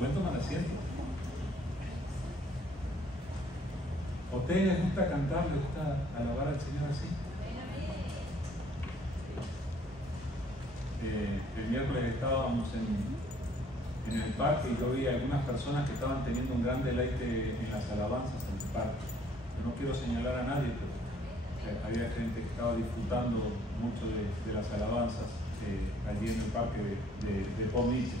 ¿Pueden tomar asiento? ¿A ustedes les gusta cantar, les gusta alabar al Señor así? El miércoles estábamos en el parque y yo vi a algunas personas que estaban teniendo un gran deleite en las alabanzas en el parque. Yo no quiero señalar a nadie, pero había gente que estaba disfrutando mucho de las alabanzas allí en el parque de Palm Beach.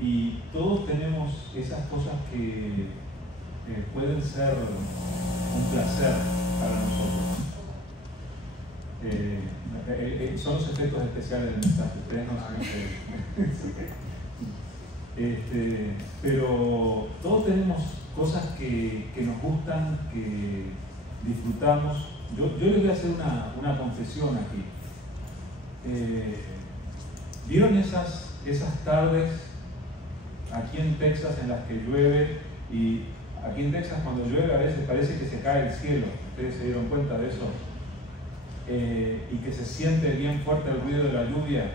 Y todos tenemos esas cosas que pueden ser un placer para nosotros, ¿no? Son los efectos especiales del mensaje, ustedes no saben pero todos tenemos cosas que nos gustan, que disfrutamos. Yo les voy a hacer una confesión aquí. ¿Vieron esas tardes aquí en Texas en las que llueve? Y aquí en Texas cuando llueve a veces parece que se cae el cielo. ¿Ustedes se dieron cuenta de eso? Y que se siente bien fuerte el ruido de la lluvia.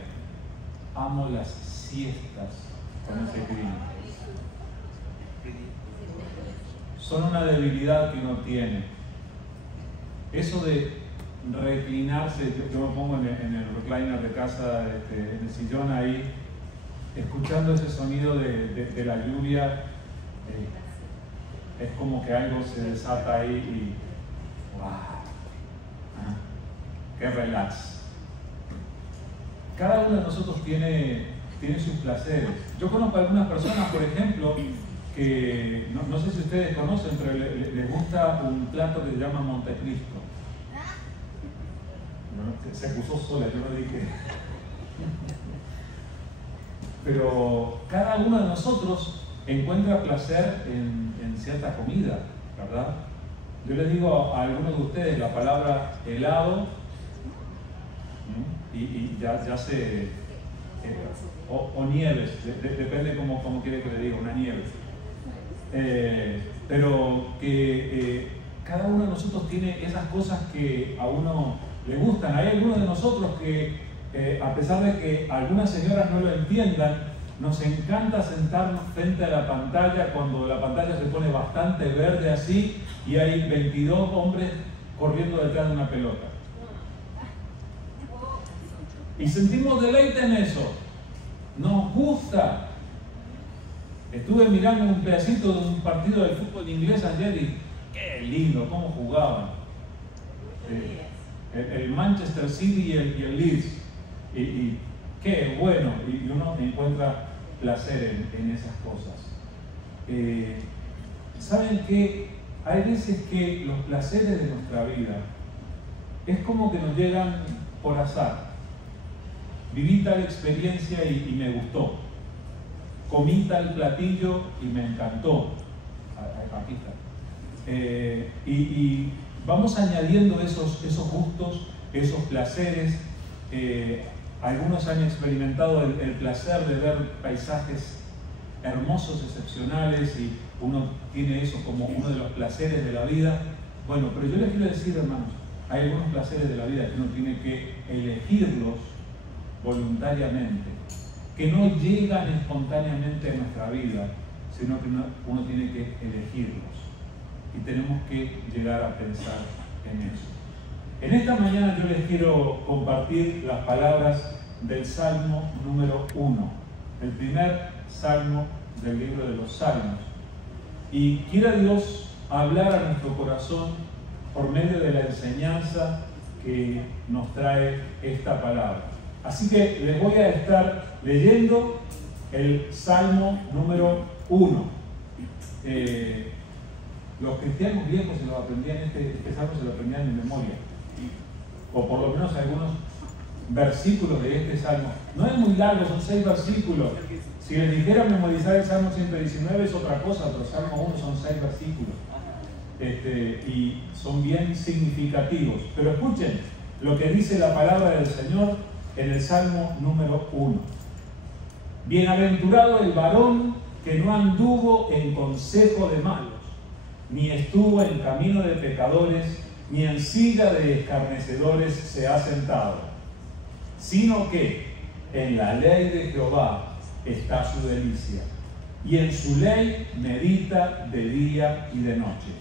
Amo las siestas con ese clima. Son una debilidad que uno tiene. Eso de reclinarse, yo me pongo en el recliner de casa, en el sillón ahí, escuchando ese sonido de la lluvia, es como que algo se desata ahí y ¡wow! ¡Qué relax! Cada uno de nosotros tiene sus placeres. Yo conozco a algunas personas, por ejemplo, que no sé si ustedes conocen, pero les gusta un plato que se llama Montecristo. Se acusó sola, yo no dije. Pero cada uno de nosotros encuentra placer en cierta comida, ¿verdad? Yo les digo a algunos de ustedes la palabra helado y ya se... o nieves, depende cómo quiere que le diga, una nieve. Pero que cada uno de nosotros tiene esas cosas que a uno le gustan. Hay algunos de nosotros que, a pesar de que algunas señoras no lo entiendan, nos encanta sentarnos frente a la pantalla cuando la pantalla se pone bastante verde así y hay 22 hombres corriendo detrás de una pelota. Y sentimos deleite en eso. Nos gusta. Estuve mirando un pedacito de un partido de fútbol inglés ayer y qué lindo, cómo jugaban. El Manchester City y el Leeds. Y qué bueno. Y uno encuentra placer en esas cosas. ¿Saben qué? Hay veces que los placeres de nuestra vida es como que nos llegan por azar. Viví tal experiencia y me gustó. Comí tal platillo y me encantó. Aquí está. Y vamos añadiendo esos gustos, esos placeres. Algunos han experimentado el placer de ver paisajes hermosos, excepcionales, y uno tiene eso como uno de los placeres de la vida. Bueno, pero yo les quiero decir, hermanos, hay algunos placeres de la vida que uno tiene que elegirlos voluntariamente, que no llegan espontáneamente a nuestra vida, sino que uno tiene que elegirlos. Y tenemos que llegar a pensar en eso. En esta mañana yo les quiero compartir las palabras del Salmo número 1, el primer salmo del libro de los Salmos. Y quiera Dios hablar a nuestro corazón por medio de la enseñanza que nos trae esta palabra. Así que les voy a estar leyendo el Salmo número 1. Los cristianos viejos se lo aprendían, este salmo se lo aprendían en memoria, o por lo menos algunos versículos de este salmo. No es muy largo, son 6 versículos. Si les dijera memorizar el Salmo 119 es otra cosa, pero el Salmo 1 son 6 versículos. Y son bien significativos. Pero escuchen lo que dice la palabra del Señor en el Salmo número 1. Bienaventurado el varón que no anduvo en consejo de malos, ni estuvo en camino de pecadores, ni en silla de escarnecedores se ha sentado, sino que en la ley de Jehová está su delicia, y en su ley medita de día y de noche.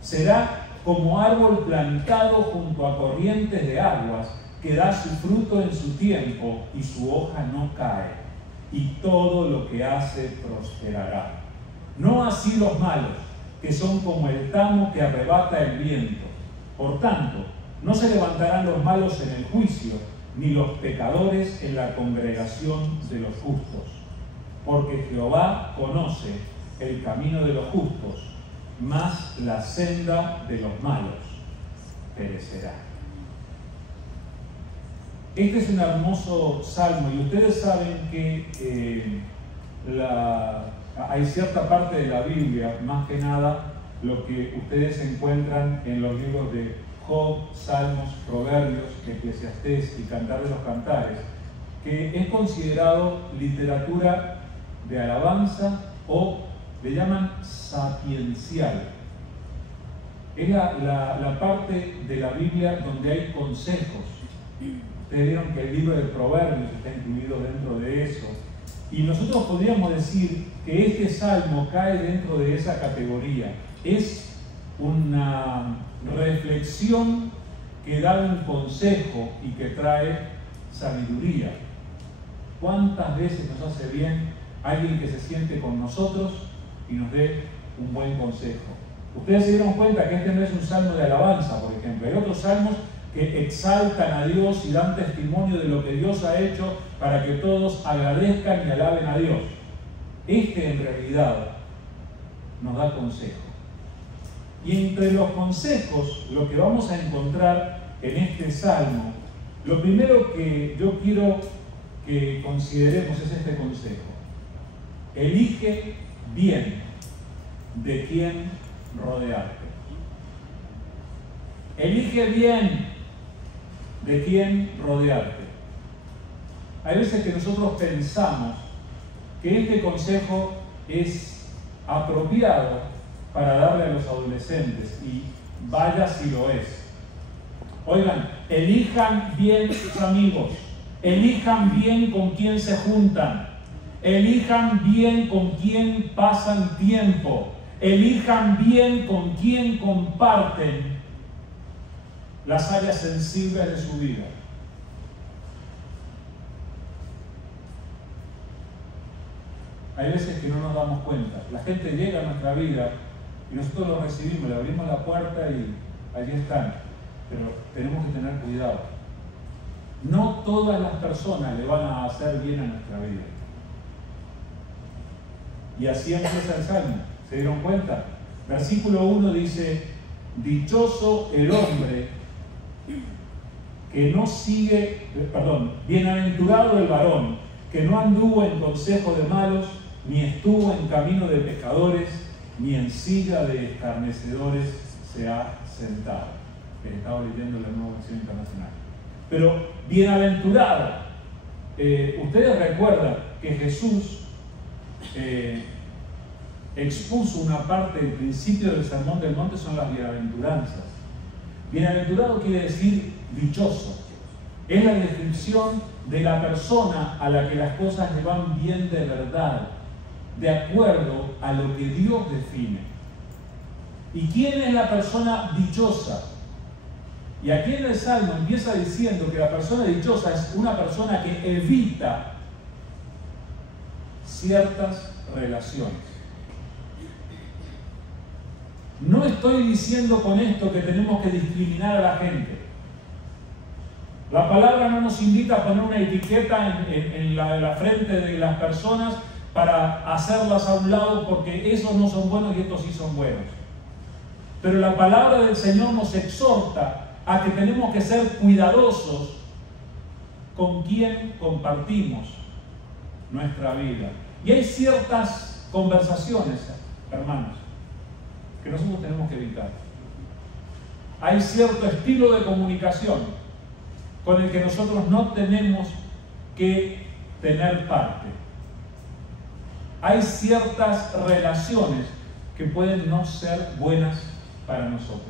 Será como árbol plantado junto a corrientes de aguas, que da su fruto en su tiempo y su hoja no cae, y todo lo que hace prosperará. No así los malos, que son como el tamo que arrebata el viento. Por tanto, no se levantarán los malos en el juicio, ni los pecadores en la congregación de los justos. Porque Jehová conoce el camino de los justos, mas la senda de los malos perecerá. Este es un hermoso salmo, y ustedes saben que hay cierta parte de la Biblia, más que nada lo que ustedes encuentran en los libros de Job, Salmos, Proverbios, Eclesiastés y Cantar de los Cantares, que es considerado literatura de alabanza, o le llaman sapiencial. Es la parte de la Biblia donde hay consejos. Ustedes vieron que el libro de Proverbios está incluido dentro de eso. Y nosotros podríamos decir que este salmo cae dentro de esa categoría. Es una reflexión que da un consejo y que trae sabiduría. ¿Cuántas veces nos hace bien alguien que se siente con nosotros y nos dé un buen consejo? Ustedes se dieron cuenta que este no es un salmo de alabanza, por ejemplo. Hay otros salmos que exaltan a Dios y dan testimonio de lo que Dios ha hecho para que todos agradezcan y alaben a Dios. Este en realidad nos da consejo. Y entre los consejos, lo que vamos a encontrar en este salmo, lo primero que yo quiero que consideremos es este consejo. Elige bien de quién rodearte. Elige bien de quién rodearte. Hay veces que nosotros pensamos que este consejo es apropiado para darle a los adolescentes, y vaya si lo es. Oigan, elijan bien sus amigos, elijan bien con quién se juntan, elijan bien con quién pasan tiempo, elijan bien con quién comparten las áreas sensibles de su vida. Hay veces que no nos damos cuenta. La gente llega a nuestra vida y nosotros lo recibimos, le abrimos la puerta y allí están. Pero tenemos que tener cuidado. No todas las personas le van a hacer bien a nuestra vida. Y así empieza el salmo. ¿Se dieron cuenta? Versículo 1 dice: dichoso el hombre que no bienaventurado el varón que no anduvo en consejo de malos, ni estuvo en camino de pecadores, ni en silla de escarnecedores se ha sentado. Estaba leyendo la Nueva Versión Internacional. Pero bienaventurado, ustedes recuerdan que Jesús expuso una parte del principio del Sermón del Monte, son las bienaventuranzas. Bienaventurado quiere decir dichoso. Es la descripción de la persona a la que las cosas le van bien de verdad, de acuerdo a lo que Dios define. ¿Y quién es la persona dichosa? Y aquí en el Salmo empieza diciendo que la persona dichosa es una persona que evita ciertas relaciones. No estoy diciendo con esto que tenemos que discriminar a la gente. La palabra no nos invita a poner una etiqueta en la frente de las personas para hacerlas a un lado porque esos no son buenos y estos sí son buenos. Pero la palabra del Señor nos exhorta a que tenemos que ser cuidadosos con quien compartimos nuestra vida. Y hay ciertas conversaciones, hermanos, que nosotros tenemos que evitar. Hay cierto estilo de comunicación con el que nosotros no tenemos que tener parte. Hay ciertas relaciones que pueden no ser buenas para nosotros.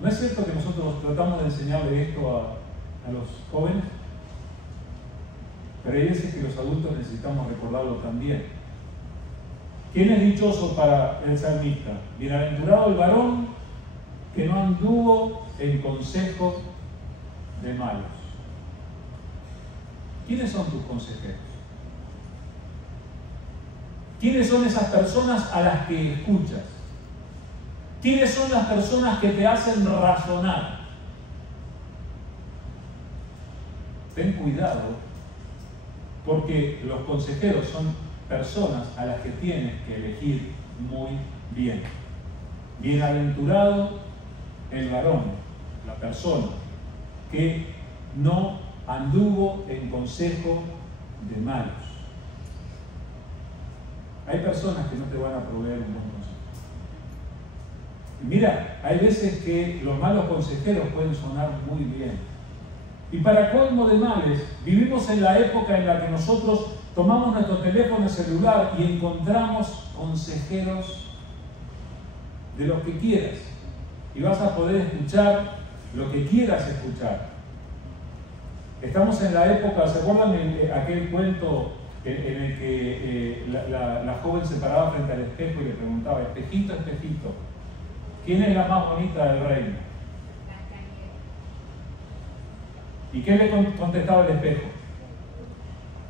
¿No es cierto que nosotros tratamos de enseñarle esto a los jóvenes, pero hay veces que los adultos necesitamos recordarlo también. ¿Quién es dichoso para el salmista? Bienaventurado el varón que no anduvo en consejo de malos. ¿Quiénes son tus consejeros? ¿Quiénes son esas personas a las que escuchas? ¿Quiénes son las personas que te hacen razonar? Ten cuidado, porque los consejeros son personas a las que tienes que elegir muy bien. Bienaventurado el varón, la persona, que no anduvo en consejo de malos. Hay personas que no te van a proveer un buen consejo. Y mira, hay veces que los malos consejeros pueden sonar muy bien. Y para colmo de males, vivimos en la época en la que nosotros tomamos nuestro teléfono celular y encontramos consejeros de los que quieras. Y vas a poder escuchar lo que quieras escuchar. Estamos en la época, ¿se acuerdan aquel cuento en el que la joven se paraba frente al espejo y le preguntaba, espejito, espejito, ¿quién es la más bonita del reino? ¿Y qué le contestaba el espejo?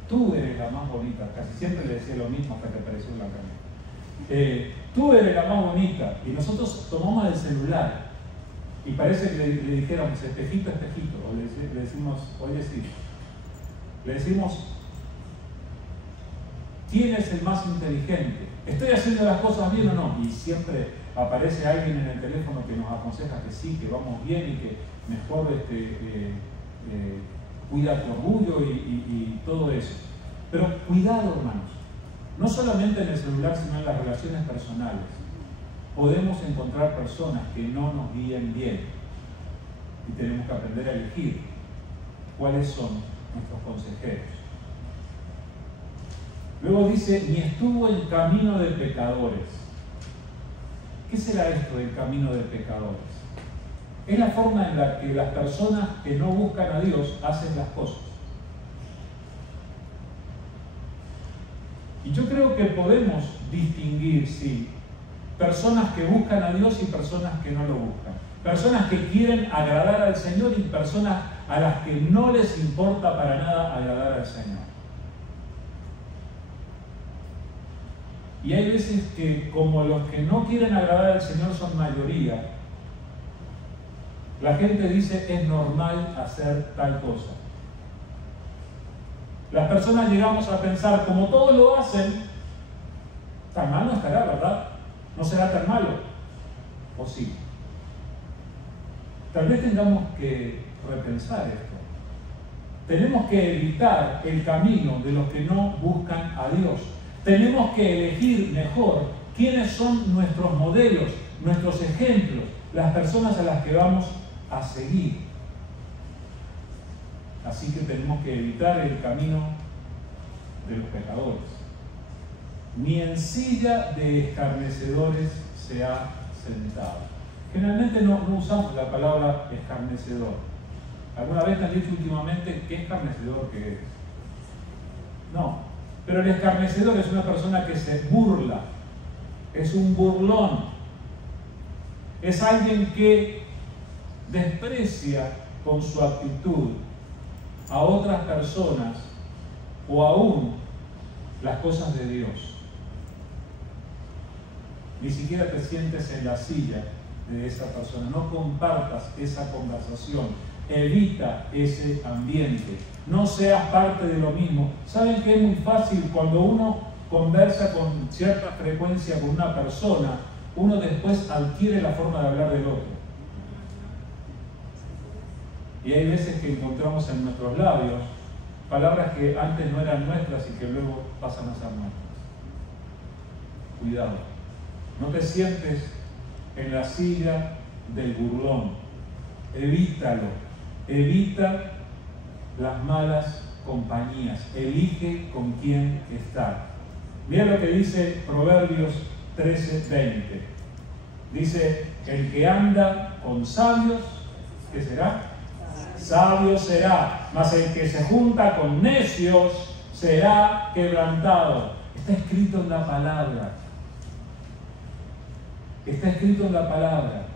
Tú eres la más bonita. Casi siempre le decía lo mismo hasta que apareció Blancanieves. Tú eres la más bonita. Y nosotros tomamos el celular y parece que le dijéramos espejito, espejito. O le decimos, oye sí. Le decimos, ¿quién es el más inteligente? ¿Estoy haciendo las cosas bien o no? Y siempre aparece alguien en el teléfono que nos aconseja que sí, que vamos bien y que mejor cuida tu orgullo y todo eso. Pero cuidado, hermanos, no solamente en el celular, sino en las relaciones personales. Podemos encontrar personas que no nos guíen bien y tenemos que aprender a elegir cuáles son nuestros consejeros. Luego dice, ni estuvo en camino de pecadores. ¿Qué será esto del camino de pecadores? Es la forma en la que las personas que no buscan a Dios hacen las cosas. Y yo creo que podemos distinguir, sí, personas que buscan a Dios y personas que no lo buscan. Personas que quieren agradar al Señor y personas a las que no les importa para nada agradar al Señor. Y hay veces que, como los que no quieren agradar al Señor son mayoría, la gente dice, es normal hacer tal cosa. Las personas llegamos a pensar, como todos lo hacen, tan mal no estará, ¿verdad? No será tan malo. ¿O sí? Tal vez tengamos que repensar esto. Tenemos que evitar el camino de los que no buscan a Dios. Tenemos que elegir mejor quiénes son nuestros modelos, nuestros ejemplos, las personas a las que vamos a seguir. Así que tenemos que evitar el camino de los pecadores. Ni en silla de escarnecedores se ha sentado. Generalmente no usamos la palabra escarnecedor. ¿Alguna vez te han dicho últimamente qué escarnecedor que eres? No, pero el escarnecedor es una persona que se burla, es un burlón, es alguien que desprecia con su actitud a otras personas o aún las cosas de Dios. Ni siquiera te sientes en la silla de esa persona, no compartas esa conversación, evita ese ambiente, no seas parte de lo mismo. ¿Saben que es muy fácil cuando uno conversa con cierta frecuencia con una persona, uno después adquiere la forma de hablar del otro? Y hay veces que encontramos en nuestros labios palabras que antes no eran nuestras y que luego pasan a ser nuestras. Cuidado, no te sientes en la silla del burlón, evítalo, evita las malas compañías, elige con quién estar. Mira lo que dice Proverbios 13:20. Dice, el que anda con sabios, ¿qué será? sabio será, mas el que se junta con necios será quebrantado. Está escrito en la palabra. Está escrito en la palabra.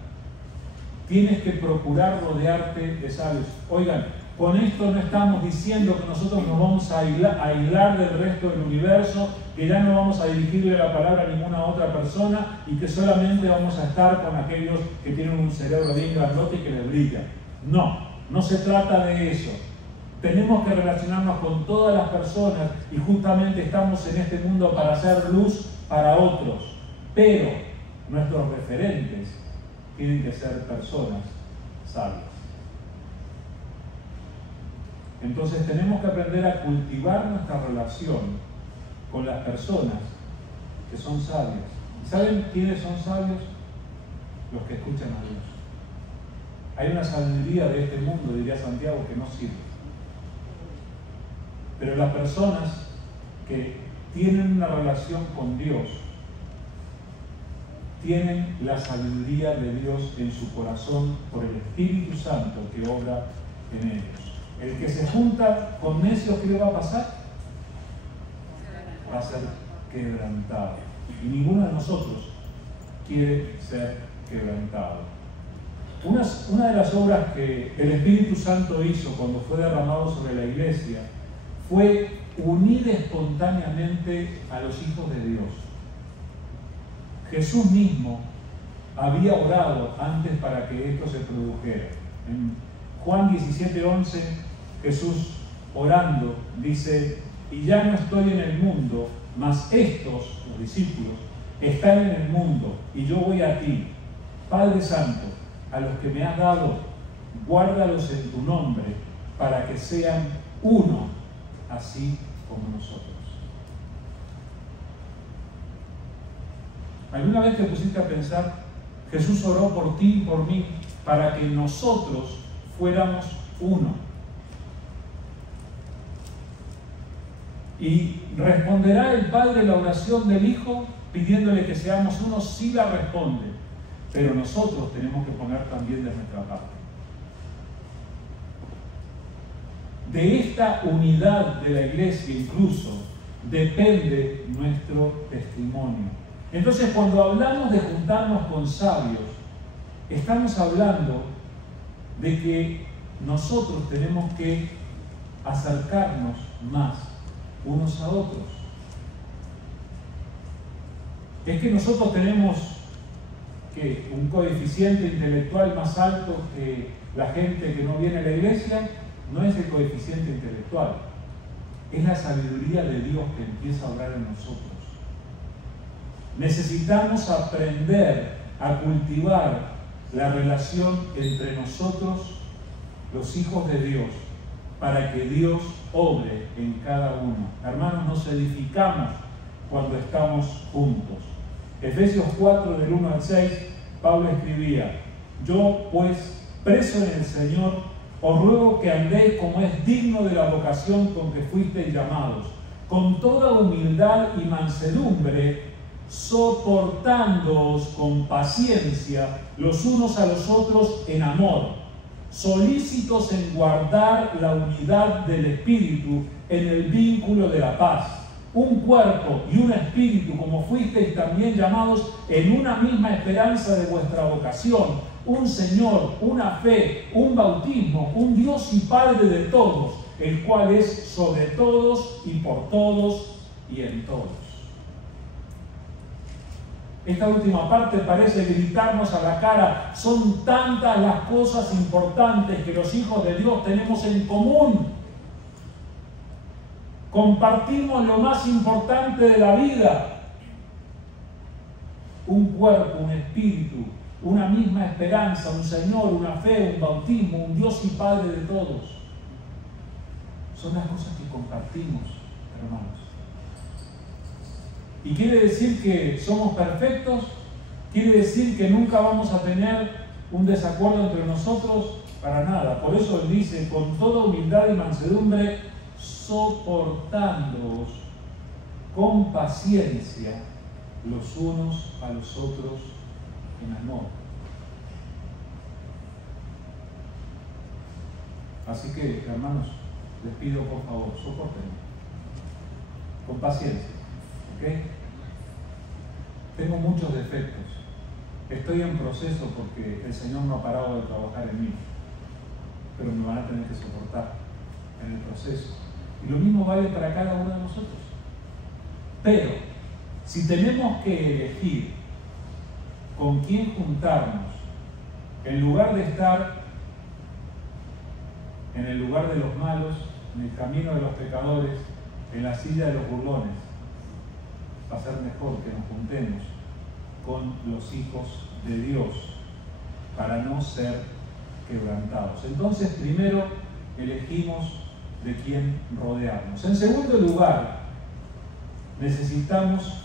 Tienes que procurar rodearte de sabios. Oigan, con esto no estamos diciendo que nosotros nos vamos a aislar del resto del universo, que ya no vamos a dirigirle la palabra a ninguna otra persona y que solamente vamos a estar con aquellos que tienen un cerebro bien grandote y que les brilla. No, no se trata de eso. Tenemos que relacionarnos con todas las personas y justamente estamos en este mundo para hacer luz para otros. Pero nuestros referentes tienen que ser personas sabias. Entonces tenemos que aprender a cultivar nuestra relación con las personas que son sabias. ¿Saben quiénes son sabios? Los que escuchan a Dios. Hay una sabiduría de este mundo, diría Santiago, que no sirve. Pero las personas que tienen una relación con Dios tienen la sabiduría de Dios en su corazón por el Espíritu Santo que obra en ellos. El que se junta con necios, ¿qué le va a pasar? Va a ser quebrantado. Y ninguno de nosotros quiere ser quebrantado. Una de las obras que el Espíritu Santo hizo cuando fue derramado sobre la iglesia fue unir espontáneamente a los hijos de Dios. Jesús mismo había orado antes para que esto se produjera. En Juan 17:11, Jesús orando dice: y ya no estoy en el mundo, mas estos, los discípulos, están en el mundo y yo voy a ti. Padre Santo, a los que me has dado, guárdalos en tu nombre para que sean uno, así como nosotros. ¿Alguna vez te pusiste a pensar, Jesús oró por ti y por mí para que nosotros fuéramos uno? ¿Y responderá el Padre la oración del Hijo pidiéndole que seamos uno? Sí la responde, pero nosotros tenemos que poner también de nuestra parte. De esta unidad de la iglesia incluso depende nuestro testimonio. Entonces, cuando hablamos de juntarnos con sabios, estamos hablando de que nosotros tenemos que acercarnos más unos a otros. Es que nosotros tenemos un coeficiente intelectual más alto que la gente que no viene a la iglesia. No es el coeficiente intelectual, es la sabiduría de Dios que empieza a obrar en nosotros. Necesitamos aprender a cultivar la relación entre nosotros, los hijos de Dios, para que Dios obre en cada uno. Hermanos, nos edificamos cuando estamos juntos. Efesios 4, del 1 al 6, Pablo escribía: yo pues, preso en el Señor, os ruego que andéis como es digno de la vocación con que fuisteis llamados, con toda humildad y mansedumbre, soportándoos con paciencia los unos a los otros en amor, solícitos en guardar la unidad del Espíritu en el vínculo de la paz, un cuerpo y un espíritu, como fuisteis también llamados en una misma esperanza de vuestra vocación, un Señor, una fe, un bautismo, un Dios y Padre de todos, el cual es sobre todos y por todos y en todos. Esta última parte parece gritarnos a la cara: son tantas las cosas importantes que los hijos de Dios tenemos en común. Compartimos lo más importante de la vida: un cuerpo, un espíritu, una misma esperanza, un Señor, una fe, un bautismo, un Dios y Padre de todos. Son las cosas que compartimos, hermanos. ¿Y quiere decir que somos perfectos? ¿Quiere decir que nunca vamos a tener un desacuerdo entre nosotros? Para nada. Por eso él dice: con toda humildad y mansedumbre, soportándoos con paciencia los unos a los otros en amor. Así que, hermanos, les pido por favor, soporten con paciencia, ¿ok? Tengo muchos defectos. Estoy en proceso porque el Señor no ha parado de trabajar en mí, pero me van a tener que soportar en el proceso. Y lo mismo vale para cada uno de nosotros. Pero, si tenemos que elegir con quién juntarnos, en lugar de estar en el lugar de los malos, en el camino de los pecadores, en la silla de los burlones, va a ser mejor que nos juntemos con los hijos de Dios para no ser quebrantados. Entonces, primero elegimos de quién rodearnos. En segundo lugar, necesitamos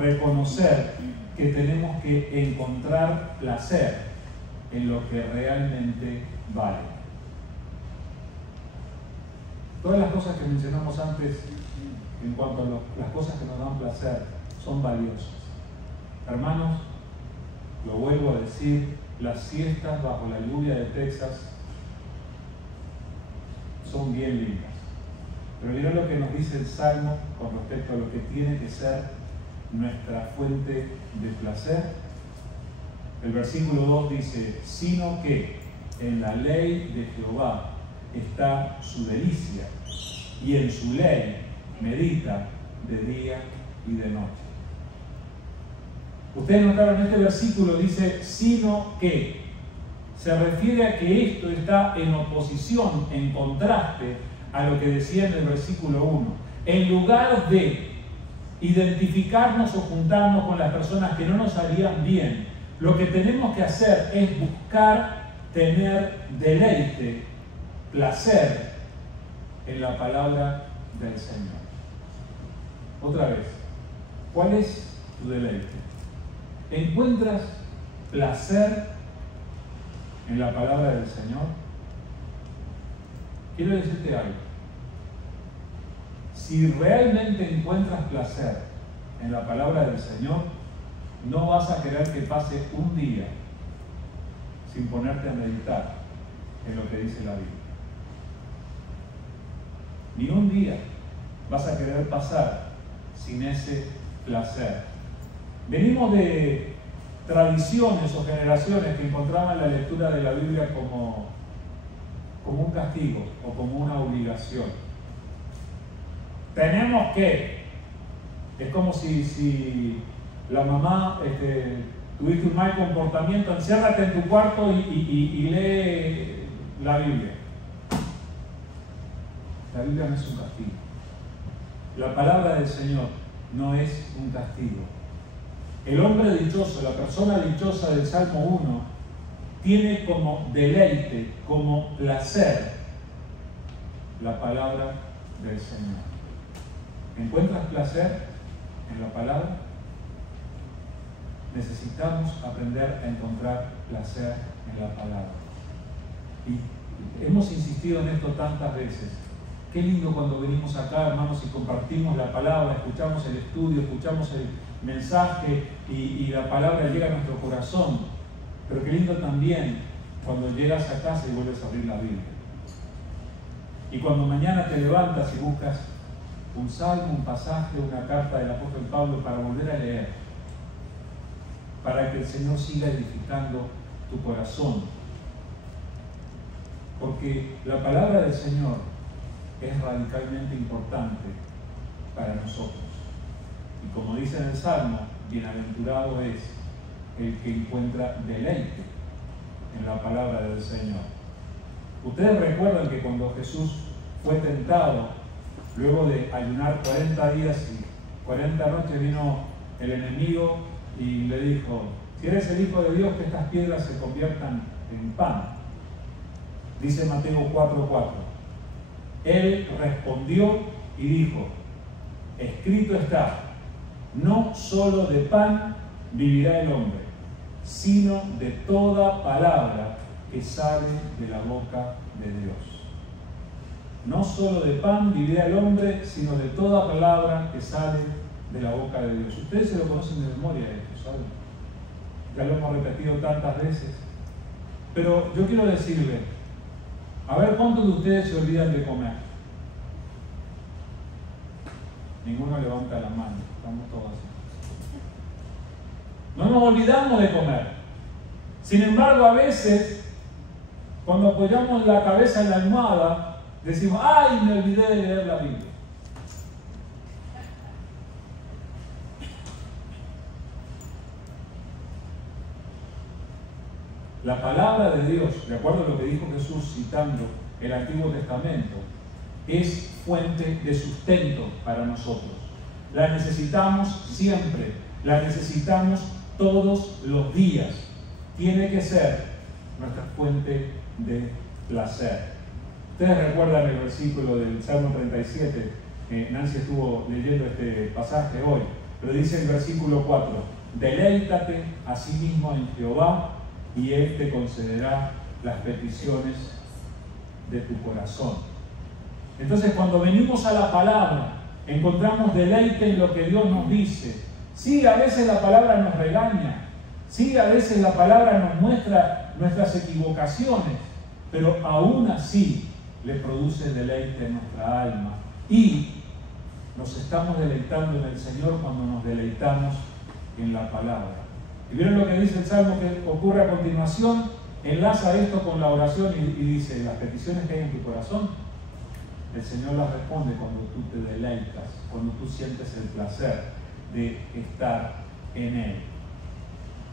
reconocer que tenemos que encontrar placer en lo que realmente vale. Todas las cosas que mencionamos antes en cuanto a las cosas que nos dan placer son valiosas. Hermanos, lo vuelvo a decir, las siestas bajo la lluvia de Texas son bien lindas. Pero mirá lo que nos dice el Salmo con respecto a lo que tiene que ser nuestra fuente de placer. El versículo 2 dice, sino que en la ley de Jehová está su delicia, y en su ley medita de día y de noche. Ustedes notaron, este versículo dice, sino que, se refiere a que esto está en oposición, en contraste a lo que decía en el versículo 1. En lugar de identificarnos o juntarnos con las personas que no nos harían bien, lo que tenemos que hacer es buscar tener deleite, placer en la palabra del Señor. Otra vez, ¿cuál es tu deleite? ¿Encuentras placer en la palabra del Señor? Quiero decirte algo. Si realmente encuentras placer en la palabra del Señor, no vas a querer que pase un día sin ponerte a meditar en lo que dice la Biblia. Ni un día vas a querer pasar sin ese placer. Venimos de tradiciones o generaciones que encontraban la lectura de la Biblia como un castigo o como una obligación. Tenemos que, es como si la mamá, tuviste un mal comportamiento, enciérrate en tu cuarto y lee la Biblia. La Biblia no es un castigo. La palabra del Señor no es un castigo. El hombre dichoso, la persona dichosa del Salmo 1, tiene como deleite, como placer, la palabra del Señor. ¿Encuentras placer en la palabra? Necesitamos aprender a encontrar placer en la palabra. Y hemos insistido en esto tantas veces. Qué lindo cuando venimos acá, hermanos, y compartimos la palabra, escuchamos el estudio, escuchamos el mensaje y la palabra llega a nuestro corazón. Pero qué lindo también cuando llegas a casa y vuelves a abrir la Biblia. Y cuando mañana te levantas y buscas un salmo, un pasaje, una carta del apóstol Pablo para volver a leer, para que el Señor siga edificando tu corazón. Porque la palabra del Señor es radicalmente importante para nosotros. Y como dice en el Salmo, bienaventurado es el que encuentra deleite en la palabra del Señor. Ustedes recuerdan que cuando Jesús fue tentado, luego de ayunar 40 días y 40 noches, vino el enemigo y le dijo, si eres el Hijo de Dios, que estas piedras se conviertan en pan. Dice Mateo 4:4. Él respondió y dijo, escrito está, no solo de pan vivirá el hombre, sino de toda palabra que sale de la boca de Dios. No solo de pan vivirá el hombre, sino de toda palabra que sale de la boca de Dios. Ustedes se lo conocen de memoria esto, ¿saben? Ya lo hemos repetido tantas veces. Pero yo quiero decirle, A ver, ¿cuántos de ustedes se olvidan de comer? Ninguno levanta la mano, estamos todos así. No nos olvidamos de comer. Sin embargo, a veces, cuando apoyamos la cabeza en la almohada, decimos, ¡ay, me olvidé de leer la Biblia! La palabra de Dios, de acuerdo a lo que dijo Jesús citando el Antiguo Testamento, es fuente de sustento para nosotros. La necesitamos siempre, la necesitamos todos los días. Tiene que ser nuestra fuente de placer. Ustedes recuerdan el versículo del Salmo 37, Nancy estuvo leyendo este pasaje hoy, pero dice el versículo 4, deleítate a sí mismo en Jehová y Él te concederá las peticiones de tu corazón. Entonces, cuando venimos a la palabra, encontramos deleite en lo que Dios nos dice. Sí, a veces la palabra nos regaña, sí, a veces la palabra nos muestra nuestras equivocaciones, pero aún así le produce deleite en nuestra alma. Y nos estamos deleitando en el Señor cuando nos deleitamos en la palabra. ¿Y vieron lo que dice el Salmo que ocurre a continuación? Enlaza esto con la oración y dice, las peticiones que hay en tu corazón, el Señor las responde cuando tú te deleitas, cuando tú sientes el placer de estar en Él.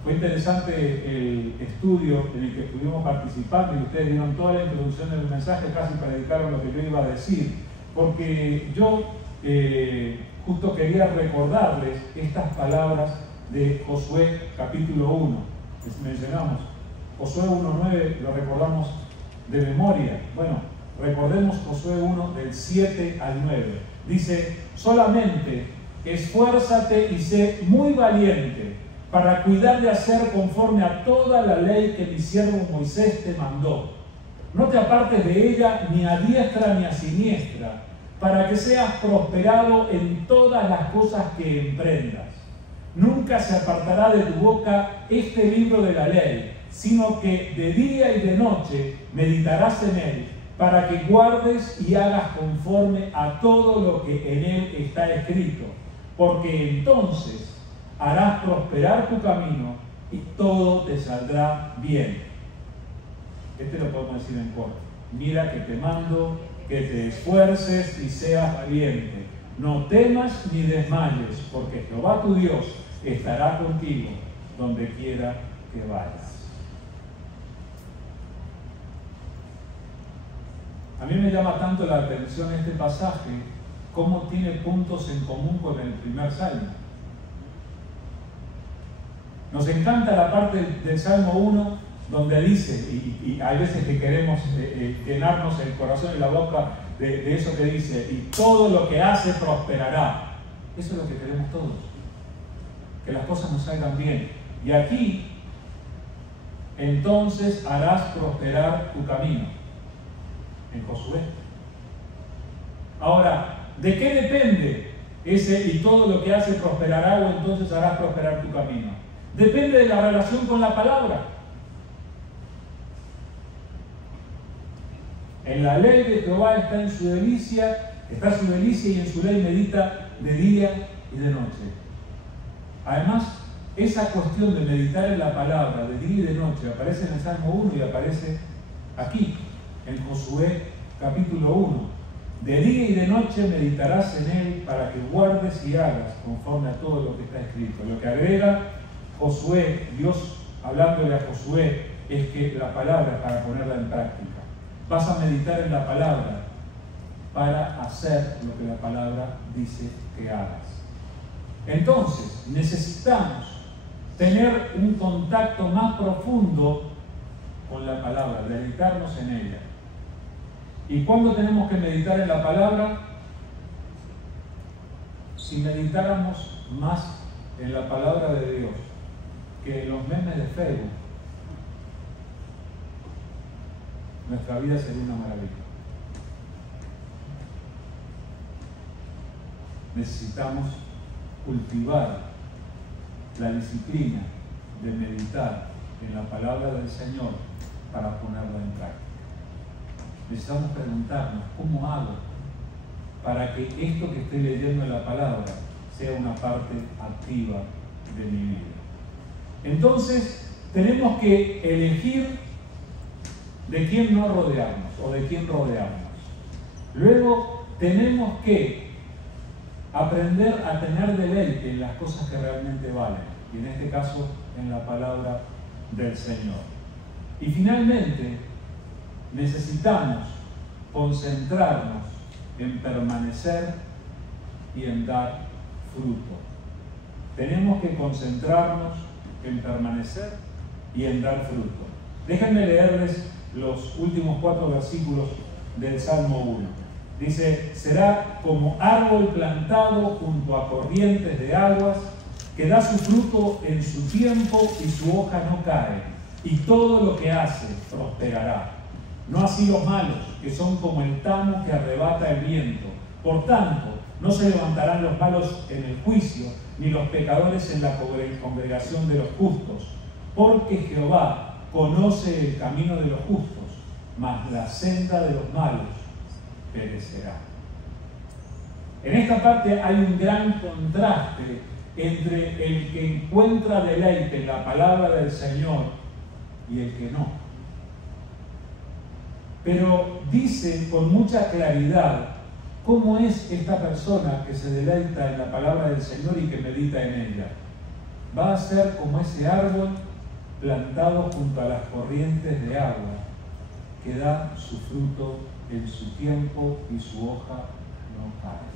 Fue interesante el estudio en el que estuvimos participando y ustedes dieron toda la introducción del mensaje, casi predicaron lo que yo iba a decir, porque yo justo quería recordarles estas palabras de Josué capítulo 1, que mencionamos. Josué 1.9 lo recordamos de memoria. Bueno, recordemos Josué 1 del 7 al 9. Dice, solamente esfuérzate y sé muy valiente para cuidar de hacer conforme a toda la ley que mi siervo Moisés te mandó. No te apartes de ella ni a diestra ni a siniestra, para que seas prosperado en todas las cosas que emprendas. Nunca se apartará de tu boca este libro de la ley, sino que de día y de noche meditarás en él, para que guardes y hagas conforme a todo lo que en él está escrito, porque entonces harás prosperar tu camino y todo te saldrá bien. Este lo podemos decir en corto. Mira que te mando que te esfuerces y seas valiente. No temas ni desmayes, porque Jehová tu Dios estará contigo donde quiera que vayas. A mí me llama tanto la atención este pasaje, cómo tiene puntos en común con el primer salmo. Nos encanta la parte del Salmo 1 donde dice, y hay veces que queremos llenarnos el corazón y la boca de eso que dice, y todo lo que hace prosperará. Eso es lo que queremos todos, que las cosas nos salgan bien. Y aquí, entonces harás prosperar tu camino, en Josué. Ahora, ¿de qué depende ese y todo lo que hace prosperará o entonces harás prosperar tu camino? Depende de la relación con la palabra. En la ley de Jehová está su delicia y en su ley medita de día y de noche. Además, esa cuestión de meditar en la palabra de día y de noche aparece en el Salmo 1 y aparece aquí, en Josué capítulo 1. De día y de noche meditarás en él para que guardes y hagas conforme a todo lo que está escrito. Lo que agrega Josué, Dios hablándole a Josué, es que la palabra es para ponerla en práctica. Vas a meditar en la palabra para hacer lo que la palabra dice que hagas. Entonces, necesitamos tener un contacto más profundo con la palabra, dedicarnos en ella. ¿Y cuándo tenemos que meditar en la palabra? Si meditáramos más en la palabra de Dios que en los memes de Facebook, nuestra vida sería una maravilla. Necesitamos cultivar la disciplina de meditar en la palabra del Señor para ponerla en práctica. necesitamos preguntarnos, ¿cómo hago para que esto que estoy leyendo en la palabra sea una parte activa de mi vida? Entonces, tenemos que elegir de quién no rodearnos o de quién rodearnos. Luego, tenemos que aprender a tener deleite en las cosas que realmente valen, y en este caso, en la palabra del Señor. Y finalmente, necesitamos concentrarnos en permanecer y en dar fruto. Tenemos que concentrarnos en permanecer y en dar fruto. Déjenme leerles los últimos 4 versículos del Salmo 1. Dice: será como árbol plantado junto a corrientes de aguas, que da su fruto en su tiempo y su hoja no cae, y todo lo que hace prosperará. No así los malos, que son como el tamo que arrebata el viento. Por tanto, no se levantarán los malos en el juicio, ni los pecadores en la congregación de los justos, porque Jehová conoce el camino de los justos, mas la senda de los malos perecerá. En esta parte hay un gran contraste entre el que encuentra deleite en la palabra del Señor y el que no. Pero dice con mucha claridad cómo es esta persona que se deleita en la palabra del Señor y que medita en ella. Va a ser como ese árbol plantado junto a las corrientes de agua, que da su fruto en su tiempo y su hoja no cae.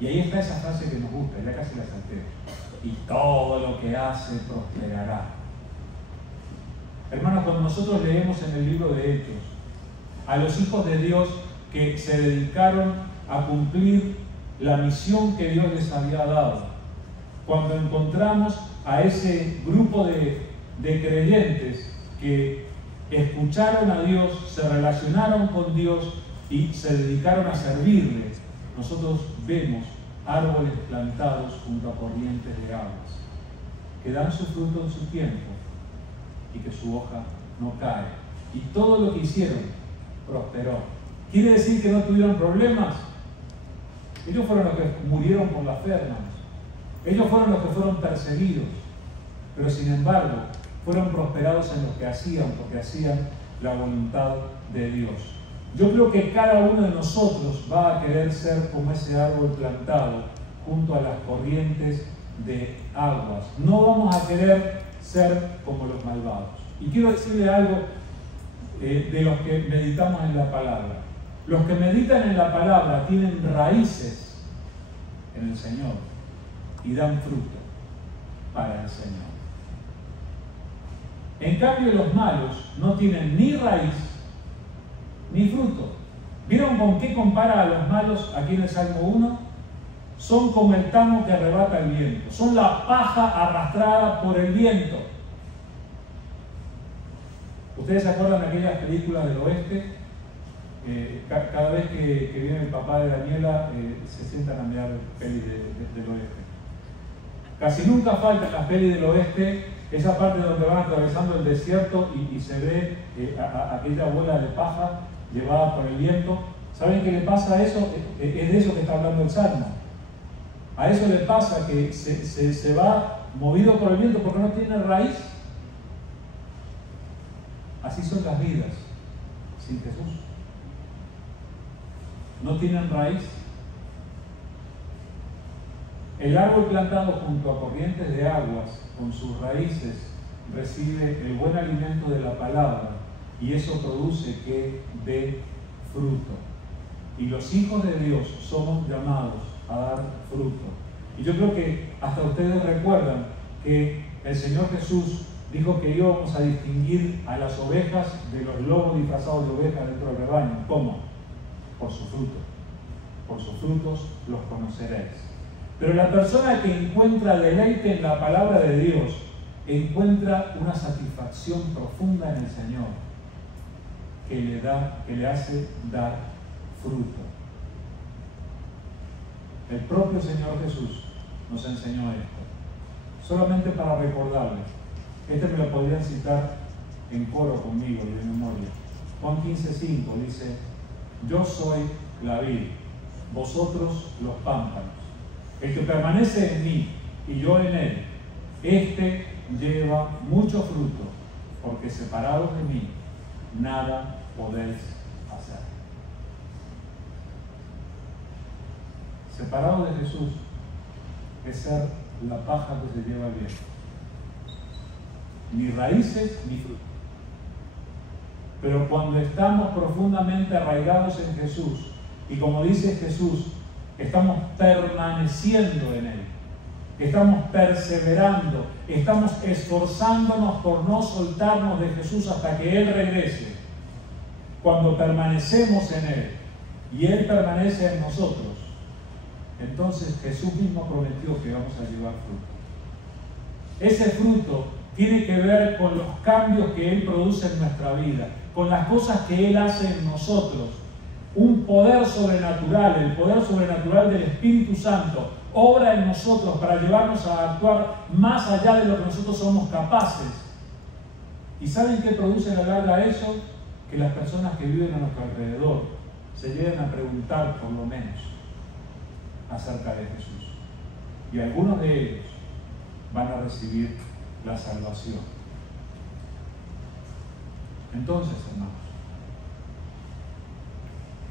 Y ahí está esa frase que nos gusta, ya casi la salté. Y todo lo que hace prosperará. Hermanos, cuando nosotros leemos en el libro de Hechos a los hijos de Dios que se dedicaron a cumplir la misión que Dios les había dado, cuando encontramos a ese grupo de creyentes que escucharon a Dios, se relacionaron con Dios y se dedicaron a servirle, nosotros vemos árboles plantados junto a corrientes de aguas, que dan su fruto en su tiempo y que su hoja no cae. Y todo lo que hicieron prosperó. ¿Quiere decir que no tuvieron problemas? Ellos fueron los que murieron por la fe, hermanos. Ellos fueron los que fueron perseguidos. Pero sin embargo, fueron prosperados en lo que hacían, porque hacían la voluntad de Dios. Yo creo que cada uno de nosotros va a querer ser como ese árbol plantado junto a las corrientes de aguas. No vamos a querer ser como los malvados. Y quiero decirle algo de los que meditamos en la palabra. Los que meditan en la palabra tienen raíces en el Señor y dan fruto para el Señor. En cambio, los malos no tienen ni raíz ni fruto. ¿Vieron con qué compara a los malos aquí en el Salmo 1? Son como el tamo que arrebata el viento. Son la paja arrastrada por el viento. ¿Ustedes se acuerdan de aquellas películas del oeste? Cada vez que viene el papá de Daniela, se sientan a mirar pelis del oeste. Casi nunca falta en las pelis del oeste esa parte donde van atravesando el desierto y se ve aquella bola de paja llevada por el viento. ¿Saben qué le pasa a eso? Es de eso que está hablando el Salmo. A eso le pasa que se va movido por el viento porque no tiene raíz. Así son las vidas sin Jesús. No tienen raíz. El árbol plantado junto a corrientes de aguas, con sus raíces, recibe el buen alimento de la palabra y eso produce que dé fruto. Y los hijos de Dios somos llamados a dar fruto. Y yo creo que hasta ustedes recuerdan que el Señor Jesús dijo que íbamos a distinguir a las ovejas de los lobos disfrazados de ovejas dentro del rebaño. ¿Cómo? Por su fruto. Por sus frutos los conoceréis. Pero la persona que encuentra deleite en la palabra de Dios encuentra una satisfacción profunda en el Señor que le hace dar fruto. El propio Señor Jesús nos enseñó esto. Solamente para recordarles, este me lo podrían citar en coro conmigo y de memoria. Juan 15:5 dice: Yo soy la vid, vosotros los pámpanos. El que permanece en mí y yo en él, este lleva mucho fruto, porque separados de mí, nada podéis hacer. Separado de Jesús es ser la paja que se lleva el viento. Ni raíces ni fruto. Pero cuando estamos profundamente arraigados en Jesús, y como dice Jesús, estamos permaneciendo en Él, estamos perseverando, estamos esforzándonos por no soltarnos de Jesús hasta que Él regrese. Cuando permanecemos en Él y Él permanece en nosotros, entonces Jesús mismo prometió que vamos a llevar fruto. Ese fruto tiene que ver con los cambios que Él produce en nuestra vida, con las cosas que Él hace en nosotros. Un poder sobrenatural, el poder sobrenatural del Espíritu Santo, obra en nosotros para llevarnos a actuar más allá de lo que nosotros somos capaces. ¿Y saben qué produce a la larga eso? Que las personas que viven a nuestro alrededor se lleguen a preguntar, por lo menos, acerca de Jesús. Y algunos de ellos van a recibir la salvación. Entonces, hermanos,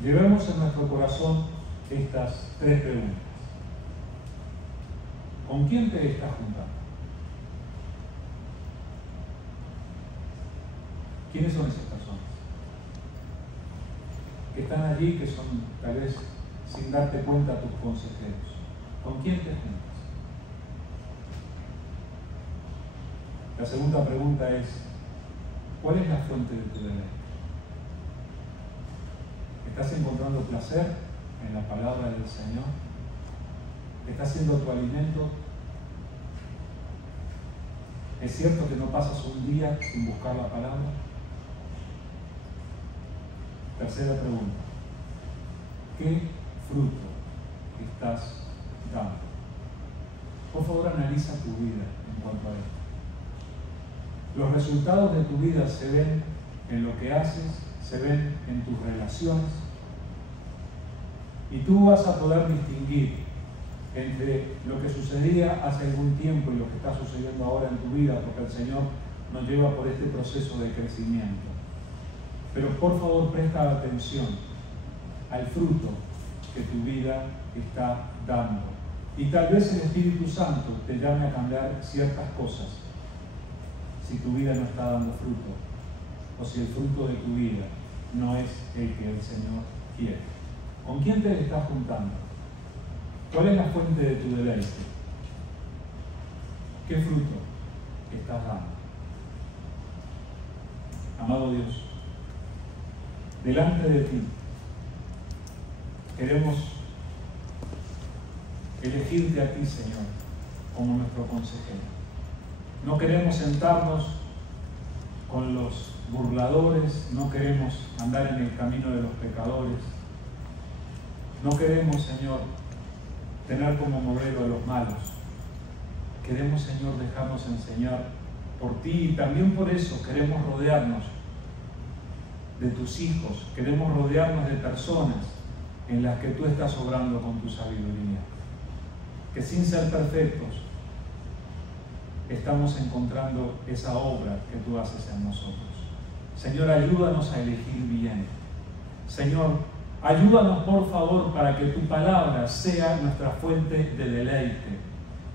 llevemos en nuestro corazón estas tres preguntas. ¿Con quién te estás juntando? ¿Quiénes son esas personas? Que están allí, que son tal vez sin darte cuenta tus consejeros. ¿Con quién te juntas? La segunda pregunta es, ¿cuál es la fuente de tu deleite? ¿Estás encontrando placer en la palabra del Señor? ¿Está siendo tu alimento? ¿Es cierto que no pasas un día sin buscar la palabra? Tercera pregunta, ¿qué fruto estás dando? Por favor, analiza tu vida en cuanto a esto. Los resultados de tu vida se ven en lo que haces, se ven en tus relaciones, y tú vas a poder distinguir entre lo que sucedía hace algún tiempo y lo que está sucediendo ahora en tu vida, porque el Señor nos lleva por este proceso de crecimiento. Pero por favor, presta atención al fruto que tu vida está dando. Y tal vez el Espíritu Santo te llame a cambiar ciertas cosas si tu vida no está dando fruto, o si el fruto de tu vida no es el que el Señor quiere. ¿Con quién te estás juntando? ¿Cuál es la fuente de tu deleite? ¿Qué fruto estás dando? Amado Dios, delante de ti queremos elegirte a ti, Señor, como nuestro consejero. No queremos sentarnos con los burladores, no queremos andar en el camino de los pecadores, no queremos, Señor, tener como modelo a los malos. Queremos, Señor, dejarnos enseñar por ti, y también por eso queremos rodearnos de tus hijos, queremos rodearnos de personas en las que tú estás obrando con tu sabiduría, que sin ser perfectos estamos encontrando esa obra que tú haces en nosotros. Señor, ayúdanos a elegir bien. Señor, ayúdanos por favor para que tu palabra sea nuestra fuente de deleite.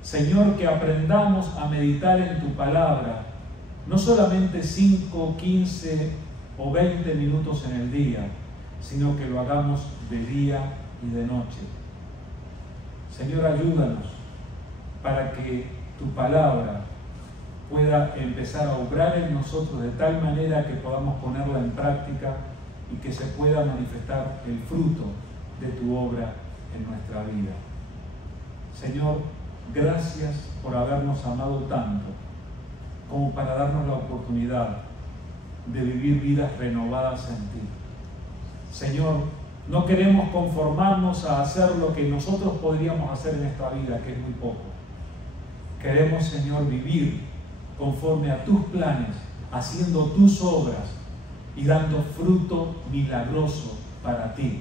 Señor, que aprendamos a meditar en tu palabra, no solamente 5, 15 o 20 minutos en el día, sino que lo hagamos de día y de noche. Señor, ayúdanos para que tu palabra pueda empezar a obrar en nosotros de tal manera que podamos ponerla en práctica y que se pueda manifestar el fruto de tu obra en nuestra vida. Señor, gracias por habernos amado tanto como para darnos la oportunidad de vivir vidas renovadas en ti. Señor, no queremos conformarnos a hacer lo que nosotros podríamos hacer en esta vida, que es muy poco. Queremos, Señor, vivir conforme a tus planes, haciendo tus obras y dando fruto milagroso para ti.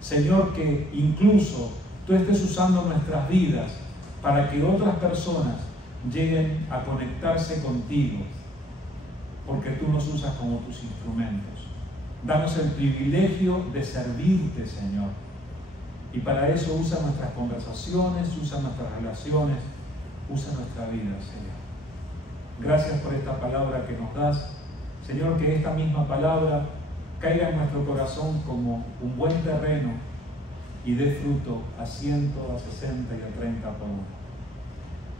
Señor, que incluso tú estés usando nuestras vidas para que otras personas lleguen a conectarse contigo, porque tú nos usas como tus instrumentos. Danos el privilegio de servirte, Señor. Y para eso usa nuestras conversaciones, usa nuestras relaciones, usa nuestra vida, Señor. Gracias por esta palabra que nos das. Señor, que esta misma palabra caiga en nuestro corazón como un buen terreno y dé fruto a 100, a 60 y a 30 por uno.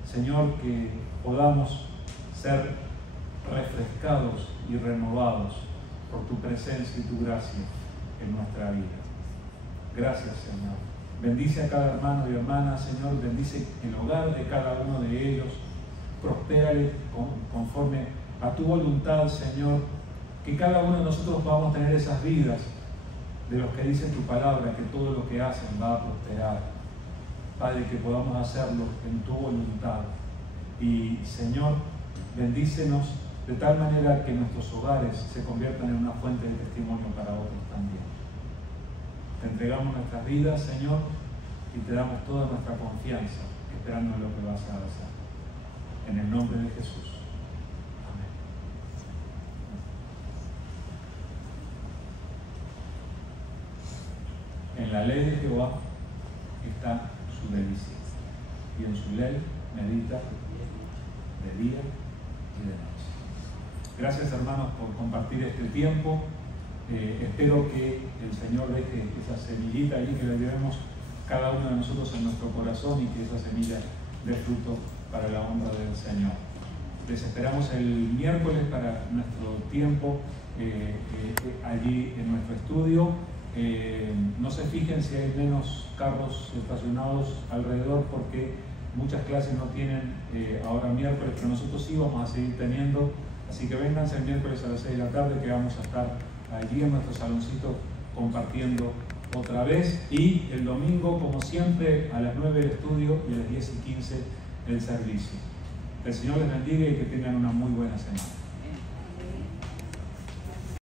Señor, que podamos ser refrescados y renovados por tu presencia y tu gracia en nuestra vida. Gracias, Señor. Bendice a cada hermano y hermana, Señor. Bendice el hogar de cada uno de ellos. Prospérale conforme a tu voluntad, Señor. Que cada uno de nosotros podamos tener esas vidas de los que dice tu palabra, que todo lo que hacen va a prosperar. Padre, que podamos hacerlo en tu voluntad. Y, Señor, bendícenos de tal manera que nuestros hogares se conviertan en una fuente de testimonio para otros también. Te entregamos nuestras vidas, Señor, y te damos toda nuestra confianza, esperando en lo que vas a hacer. En el nombre de Jesús. Amén. En la ley de Jehová está su delicia, y en su ley medita de día y de noche. Gracias, hermanos, por compartir este tiempo. Espero que el Señor deje esa semillita ahí, que la llevemos cada uno de nosotros en nuestro corazón, y que esa semilla dé fruto para la honra del Señor. Les esperamos el miércoles para nuestro tiempo allí en nuestro estudio. No se fijen si hay menos carros estacionados alrededor, porque muchas clases no tienen ahora miércoles, pero nosotros sí vamos a seguir teniendo. Así que vénganse el miércoles a las 6 de la tarde, que vamos a estar allí en nuestro saloncito compartiendo otra vez. Y el domingo, como siempre, a las 9 el estudio y a las 10:15 el servicio. Que el Señor les bendiga y que tengan una muy buena semana.